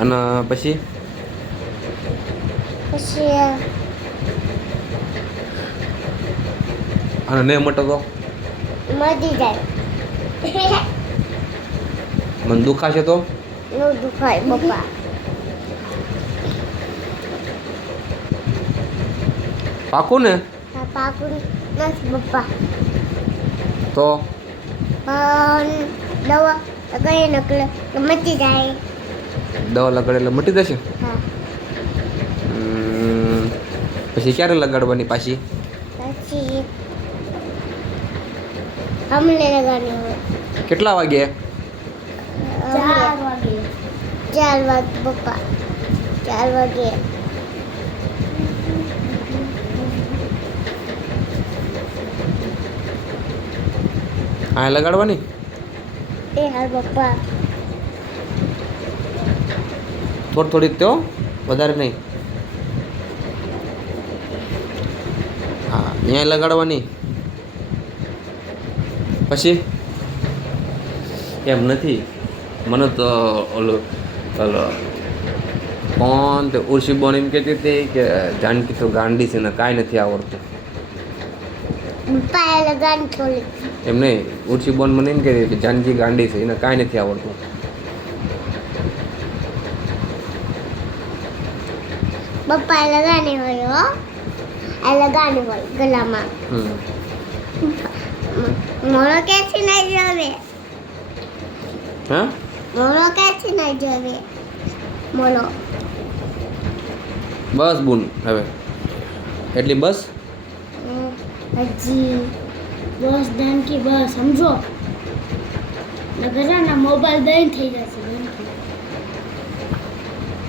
અને પછી અને નહીં મટો તો મરી જાય. મને દુખાશે તો નો દુખાય પપ્પા. પાકું ને આ પાકું નથી પપ્પા. તો પણ દવા લગાવી નકલે મટી જાય. દવા લગાડે એટલે મટી જશે. હા પછી ક્યારે લગાડવાની પાછી પછી હમણે લગાડની હોય. કેટલા વાગે 4 વાગે. 4 વાગે પપ્પા. 4 વાગે. હા લગાડવાની એ હાલ પપ્પા. થોડી તો વધારે નહીં. હા અહીંયા લગાડવાની પછી એમ નથી મને તો ઓલો કોણ તે ઉર્ષી બોન એમ કહેતી હતી કે જાનકી તો ગાંડી છે ને કાંઈ નથી આવડતું. પપ્પા એ લગાડી થોડી. એમ નહીં ઉર્ષી બોન મને એમ કહેતી કે જાનકી ગાંડી છે એને કાંઈ નથી આવડતું. પપ્પા એ લગાડની હોય હો. આ લગાડની હોય ગલામાં. મોરો ક્યાંથી નહીં જોવે. હા મોરો ક્યાંથી નહીં જોવે. મોરો બસ બુન હવે એટલી બસ હજી બસ દાનકી બસ સમજો નગરના મોબાઈલ દઈને થઈ જશે.